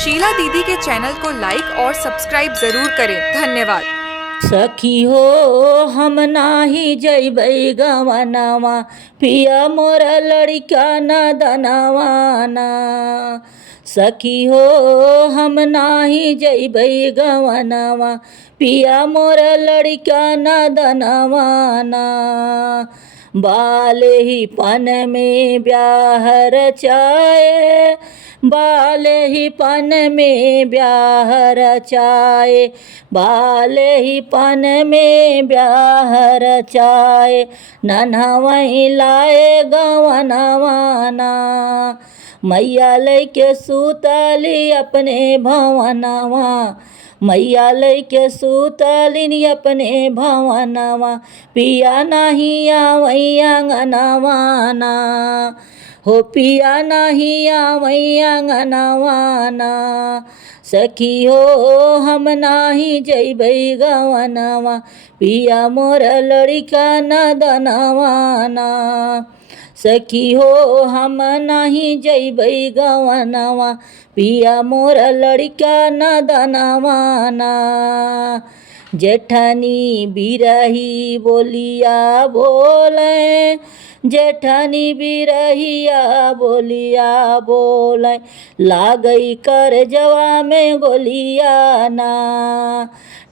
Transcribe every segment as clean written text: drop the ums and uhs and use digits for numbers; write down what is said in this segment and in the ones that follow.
शीला दीदी के चैनल को लाइक और सब्सक्राइब जरूर करें। धन्यवाद। सखी हो हम नाही जइबै गवनवा, पिया मोरा लड़का न दनवाना। सखी हो हम नाही जइबै गवनवा, पिया मोरा लड़का न दनवाना। बाले ही पन में ब्याह रचाए, बाले ही पन में ब्याह रचाए, बाले ही पन में ब्याह रचाए, नन्हवई लाए गवनवाना। मैया लैके सुतली अपने भवनवा, मैया लैके सुतलिन अपने भवनवा, पिया नहीं आवै आंगनवाना। हो पिया नहीं आवै आंगनवाना। सखी हो हम नाही जइबै गवनवा, पिया मोर लड़का न दनवाना। सखी हो हम नाही जइबै गवनवा, पिया मोर लड़का न दनवाना। जेठनी बिरही बोलिया बोले, जेठनी बिरहिया बोलिया बोले, लागई कर जवा में गोलिया ना।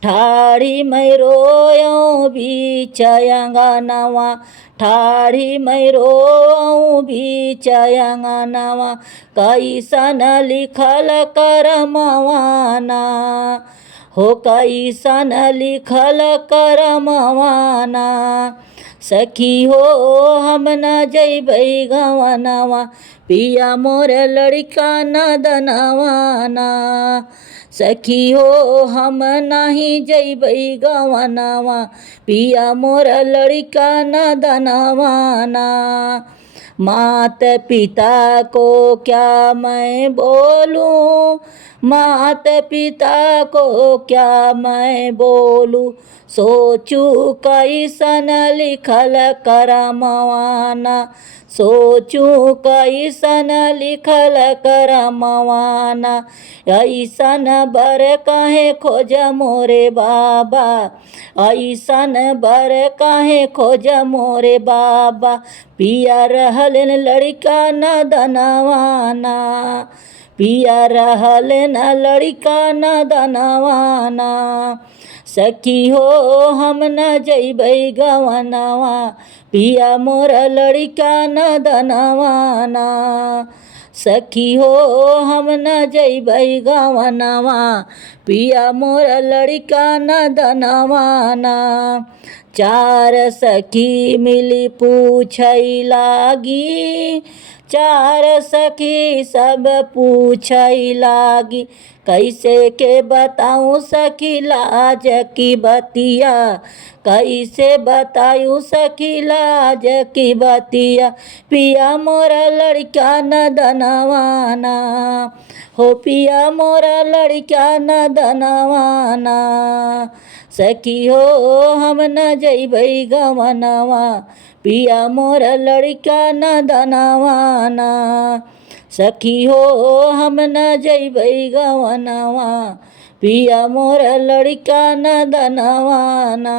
ठाड़ी मैं रोयो बीच अंगनवा, ठाड़ी मैं रोऊँ बीच अंगनवा, कैसन लिखल करमवाना। हो कैसन लिखल करमवाना। सखी हो हम न जइबै गवनवा, पिया मोर लड़का न दनवाना। सखी हो हम नहीं जइबै गवनवा, पिया मोर लड़का न दनवाना। मात पिता को क्या मैं बोलूं, मात पिता को क्या मैं बोलूं, सोचूं कैसन लिखल करमवाना, सोचूं कैसन लिखल करमवाना। ऐसन बर काहे खोज मोरे बाबा, ऐसन बर काहे खोज मोरे बाबा, पिया रहलन लड़का न दनवाना, पिया रहलन लड़का न दनवाना। सखी हो हम न जइबै गवनवा, पिया मोर लड़का न दनवाना। सखी हो हम न जइबै गवनवा, पिया मोर लड़का न दनवाना। चार सखी मिली पूछै लागी, चार सखी सब पूछै लागी, कैसे के बताऊँ सखी लाज की बतिया, कैसे बताऊँ सखी लाज की बतिया, पिया मोरा लड़का न दनवाना। हो पिया मोरा लड़का न दनवाना। सखी हो हम न जइबै गवनवा, पिया मोर लड़का न दनवाना। सखी हो हम न जइबै गवनवा, पिया मोर लड़का न दनवाना।